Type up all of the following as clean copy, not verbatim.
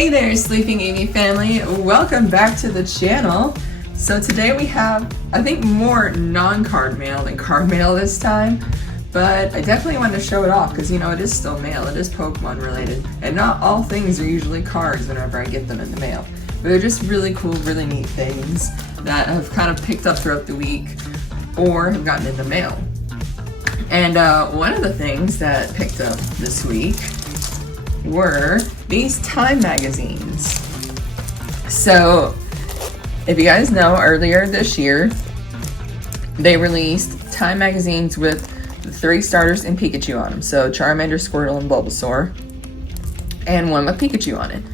Hey there, Sleeping Eevee family. Welcome back to the channel. So today we have, I think, more non-card mail than card mail this time. But I definitely wanted to show it off because, you know, it is still mail. It is Pokemon related. And not all things are usually cards whenever I get them in the mail. But they're just really cool, really neat things that I've kind of picked up throughout the week or have gotten in the mail. And one of the things that picked up this week were these Time magazines. So, if you guys know, earlier this year, they released Time magazines with the 3 starters and Pikachu on them. So, Charmander, Squirtle, and Bulbasaur. And one with Pikachu on it.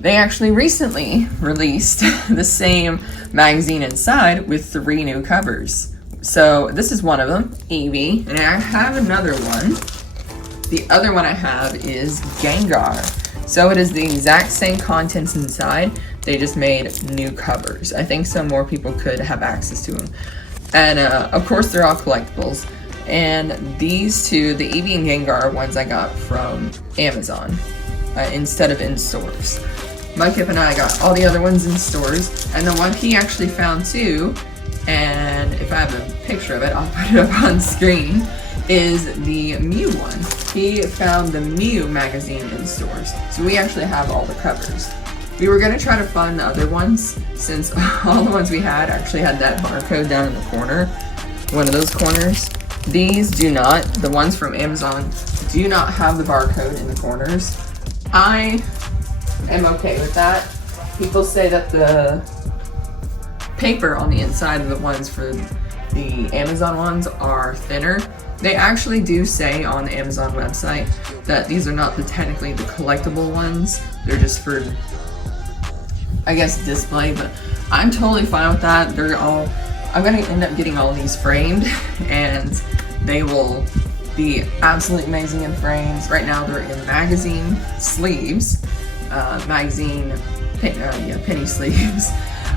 They actually recently released the same magazine inside with 3 new covers. So, this is one of them, Eevee, and I have another one. The other one I have is Gengar. So it is the exact same contents inside, they just made new covers. I think some more people could have access to them. And of course they're all collectibles. And these two, the Eevee and Gengar, are ones I got from Amazon instead of in stores. Mike and I got all the other ones in stores, and the one he actually found too, and if I have a picture of it, I'll put it up on screen, is the Mew one. He found the Mew magazine in stores. So we actually have all the covers. We were going to try to find the other ones since all the ones we had actually had that barcode down in the corner. One of those corners. These do not. The ones from Amazon do not have the barcode in the corners. I am okay with that. People say that the paper on the inside of the ones for the Amazon ones are thinner. They actually do say on the Amazon website that these are not technically the collectible ones. They're just for, I guess, display, but I'm totally fine with that. I'm gonna end up getting all these framed, and they will be absolutely amazing in frames. Right now they're in magazine sleeves, penny sleeves,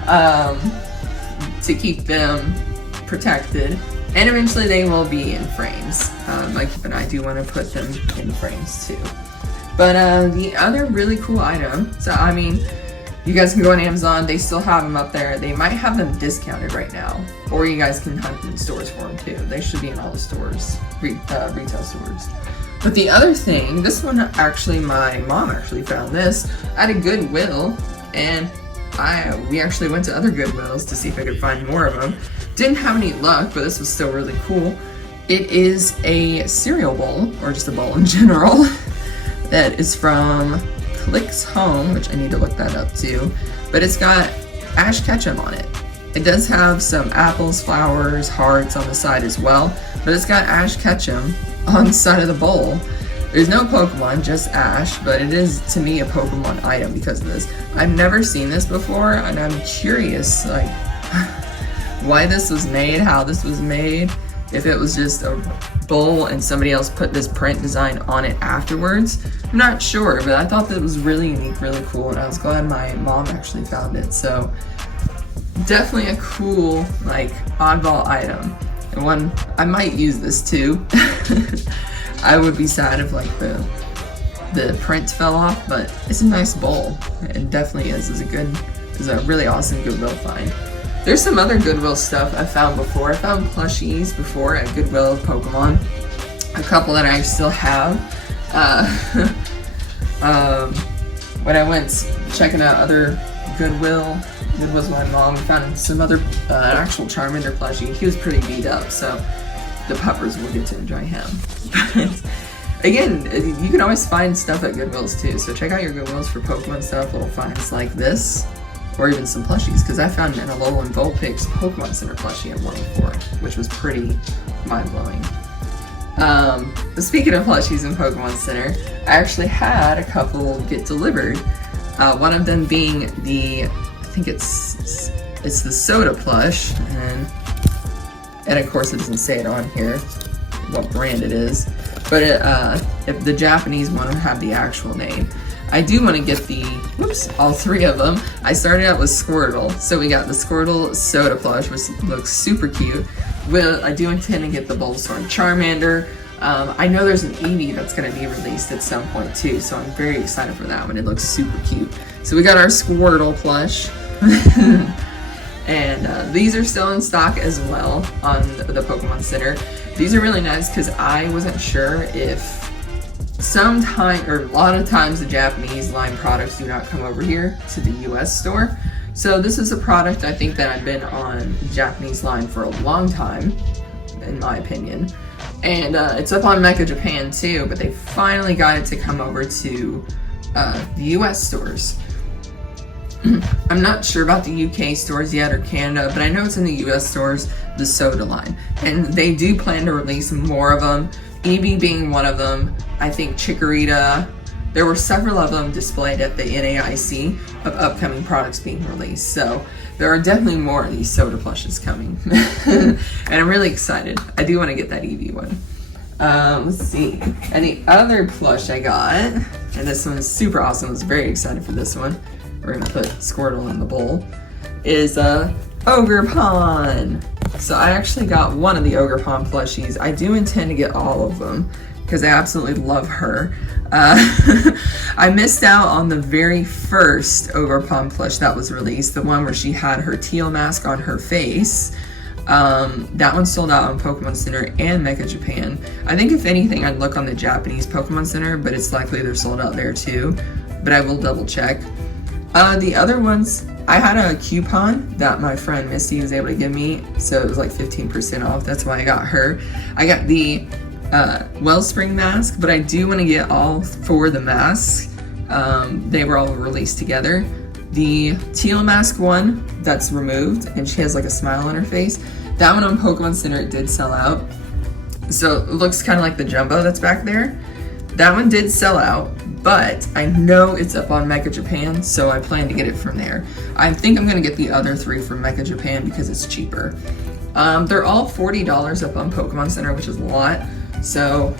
to keep them protected. And eventually they will be in frames. Mike and I do want to put them in frames too. But the other really cool item, so I mean, you guys can go on Amazon, they still have them up there. They might have them discounted right now. Or you guys can hunt in stores for them too. They should be in all the stores, retail stores. But the other thing, this one actually, my mom actually found this at a Goodwill. And we actually went to other Goodwills to see if I could find more of them. Didn't have any luck, but this was still really cool. It is a cereal bowl, or just a bowl in general, that is from Clicks Home, which I need to look that up too. But it's got Ash Ketchum on it. It does have some apples, flowers, hearts on the side as well, but it's got Ash Ketchum on the side of the bowl. There's no Pokemon, just Ash, but it is, to me, a Pokemon item because of this. I've never seen this before, and I'm curious, like, why this was made, how this was made, if it was just a bowl and somebody else put this print design on it afterwards. I'm not sure, but I thought that was really unique, really cool, and I was glad my mom actually found it. So definitely a cool, like, oddball item. And one, I might use this too. I would be sad if, like, the print fell off, but it's a nice bowl. It definitely is. It's a really awesome Goodwill find. There's some other Goodwill stuff I found before. I found plushies before at Goodwill of Pokemon. A couple that I still have. When I went checking out other Goodwill with my mom, we found some other actual Charmander plushie. He was pretty beat up, so the puppers will get to enjoy him. Again, you can always find stuff at Goodwills too, so check out your Goodwills for Pokemon stuff, little finds like this. Or even some plushies, because I found an Alolan Vulpix Pokemon Center plushie I'm looking for, which was pretty mind-blowing. Speaking of plushies in Pokemon Center, I actually had a couple get delivered. One of them being I think it's the soda plush, and of course it doesn't say it on here what brand it is, but if the Japanese one will have the actual name. I do want to get all 3 of them. I started out with Squirtle, so we got the Squirtle soda plush, which looks super cute. I do intend to get the Bulbasaur and Charmander. I know there's an Eevee that's going to be released at some point too, so I'm very excited for that one. It looks super cute. So we got our Squirtle plush. And these are still in stock as well on the Pokemon Center. These are really nice because I wasn't sure if a lot of times the Japanese line products do not come over here to the US store. So this is a product I think that I've been on Japanese line for a long time, in my opinion. And it's up on Mecha Japan too, but they finally got it to come over to the US stores. I'm not sure about the UK stores yet or Canada, but I know it's in the US stores, the soda line. And they do plan to release more of them, Eevee being one of them. I think Chikorita. There were several of them displayed at the NAIC of upcoming products being released. So there are definitely more of these soda plushes coming. And I'm really excited. I do want to get that Eevee one. Let's see. And the other plush I got, and this one is super awesome. I was very excited for this one. We're gonna put Squirtle in the bowl, is Ogerpon. So I actually got one of the Ogerpon plushies. I do intend to get all of them because I absolutely love her. I missed out on the very first Ogerpon plush that was released, the one where she had her teal mask on her face. That one sold out on Pokemon Center and Mecha Japan. I think if anything I'd look on the Japanese Pokemon Center, but it's likely they're sold out there too, but I will double check. The other ones, I had a coupon that my friend Misty was able to give me, so it was like 15% off. That's why I got her. I got the Wellspring mask, but I do want to get all four of the masks. They were all released together. The teal mask one, that's removed, and she has like a smile on her face. That one on Pokemon Center, it did sell out. So it looks kind of like the jumbo that's back there. That one did sell out, but I know it's up on Mecha Japan, so I plan to get it from there. I think I'm gonna get the other three from Mecha Japan because it's cheaper. They're all $40 up on Pokemon Center, which is a lot, so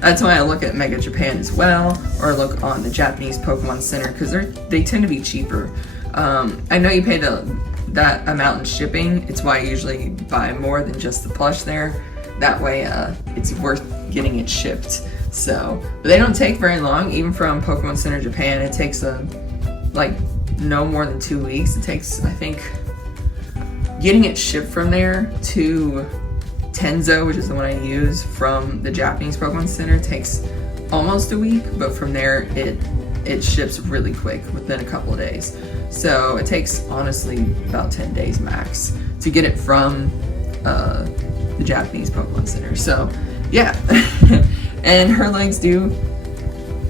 that's why I look at Mecha Japan as well, or look on the Japanese Pokemon Center because they tend to be cheaper. I know you pay that amount in shipping. It's why I usually buy more than just the plush there. That way it's worth getting it shipped. So, but they don't take very long, even from Pokemon Center Japan. It takes like no more than 2 weeks. It takes, I think, getting it shipped from there to Tenzo, which is the one I use from the Japanese Pokemon Center, takes almost a week, but from there it ships really quick within a couple of days. So it takes honestly about 10 days max to get it from the Japanese Pokemon Center. So yeah. And her legs you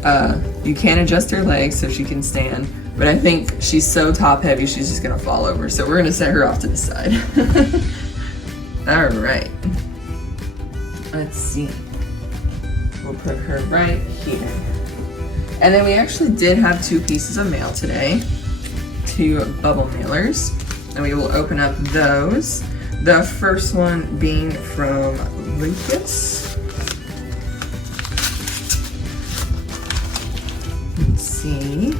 can adjust her legs so she can stand, but I think she's so top heavy she's just gonna fall over, so we're gonna set her off to the side. Alright, let's see, we'll put her right here. And then we actually did have 2 pieces of mail today, 2 bubble mailers, and we will open up those. The first one being from Lucas. Let's see.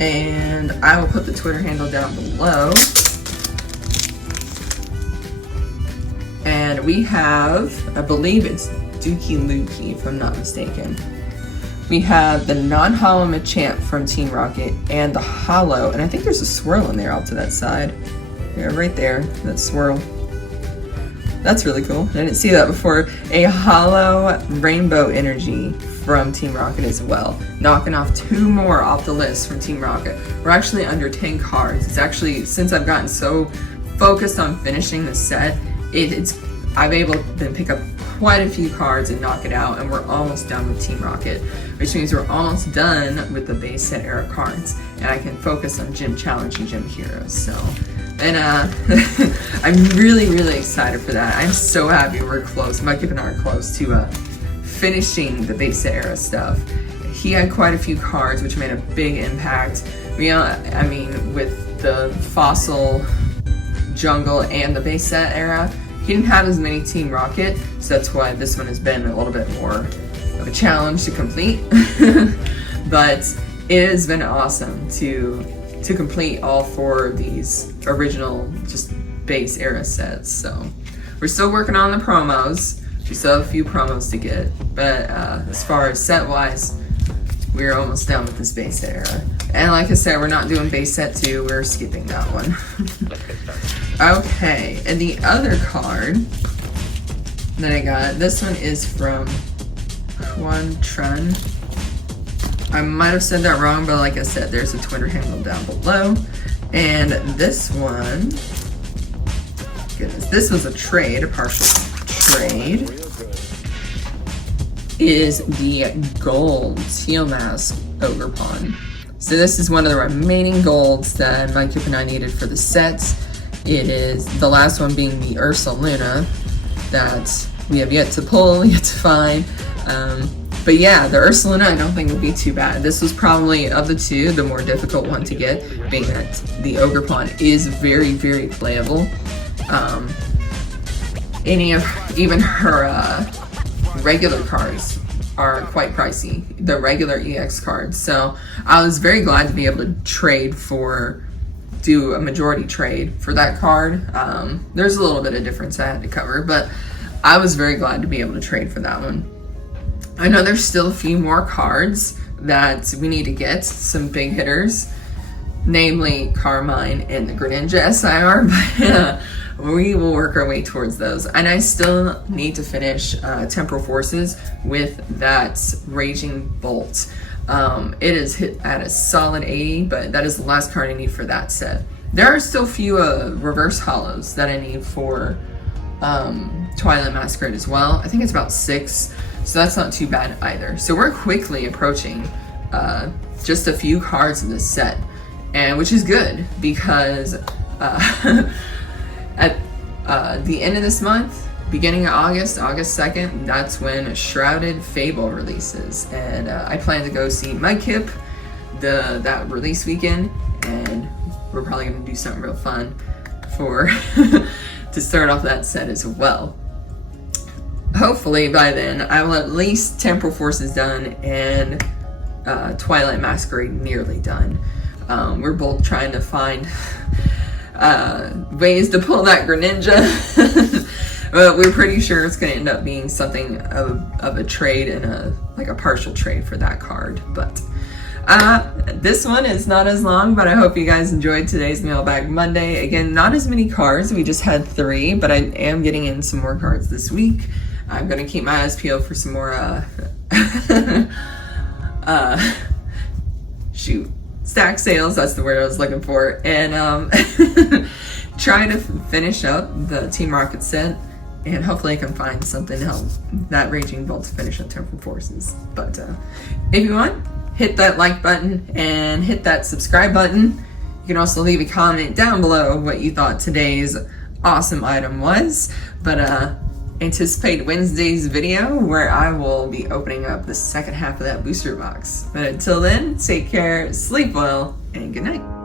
And I will put the Twitter handle down below. And we have, I believe it's Dookie Lukey, if I'm not mistaken. We have the non-hollow Machamp from Team Rocket and the hollow, and I think there's a swirl in there off to that side. Yeah, right there, that swirl. That's really cool. I didn't see that before. A hollow Rainbow Energy from Team Rocket as well. Knocking off 2 more off the list from Team Rocket. We're actually under 10 cards. It's actually, since I've gotten so focused on finishing the set, I've able to pick up quite a few cards and knock it out, and we're almost done with Team Rocket, which means we're almost done with the base set era cards, and I can focus on Gym Challenge and Gym Heroes. So, and I'm really excited for that. I'm so happy we're close. Mike and I are close to finishing the base set era stuff. He had quite a few cards, which made a big impact. I mean, with the Fossil, Jungle, and the base set era, he didn't have as many Team Rocket, so that's why this one has been a little bit more of a challenge to complete. But it has been awesome to complete all 4 of these original, just base era sets. So we're still working on the promos. We still have a few promos to get, but as far as set wise, we're almost done with this base era. And like I said, we're not doing base set 2, we're skipping that one. Okay, and the other card that I got, this one is from Quan Tran. I might have said that wrong, but like I said, there's a Twitter handle down below. And this one, goodness, this was a trade, a partial trade, is the gold Teal Mask Ogerpon. So this is one of the remaining golds that my Kip and I needed for the sets. It is the last one being the Ursa Luna that we have yet to pull, yet to find. But yeah, the Ursa Luna I don't think would be too bad. This was probably, of the two, the more difficult one to get, being that the Ogerpon is very, very playable. Even her regular cards are quite pricey, the regular EX cards. So I was very glad to be able to do a majority trade for that card. There's a little bit of difference I had to cover, but I was very glad to be able to trade for that one. I know there's still a few more cards that we need to get, some big hitters, namely Carmine and the Greninja SIR, but we will work our way towards those. And I still need to finish Temporal Forces with that Raging Bolt. It is hit at a solid 80, but that is the last card I need for that set. There are still a few reverse hollows that I need for Twilight Masquerade as well. I think it's about 6, so that's not too bad either. So we're quickly approaching just a few cards in this set, and which is good because at the end of this month, beginning of August 2nd, that's when Shrouded Fable releases, and I plan to go see my Kip that release weekend, and we're probably going to do something real fun for to start off that set as well. Hopefully by then I will at least Temporal Forces done and Twilight Masquerade nearly done. We're both trying to find ways to pull that Greninja. But we're pretty sure it's going to end up being something of a trade and a partial trade for that card. But this one is not as long, but I hope you guys enjoyed today's Mailbag Monday. Again, not as many cards. We just had 3, but I am getting in some more cards this week. I'm going to keep my eyes peeled for some more stack sales. That's the word I was looking for. And try to finish up the Team Rocket set. And hopefully I can find something to help that Raging Bolt to finish up Temporal Forces. But if you want, hit that like button and hit that subscribe button. You can also leave a comment down below what you thought today's awesome item was. But anticipate Wednesday's video where I will be opening up the second half of that booster box. But until then, take care, sleep well, and good night.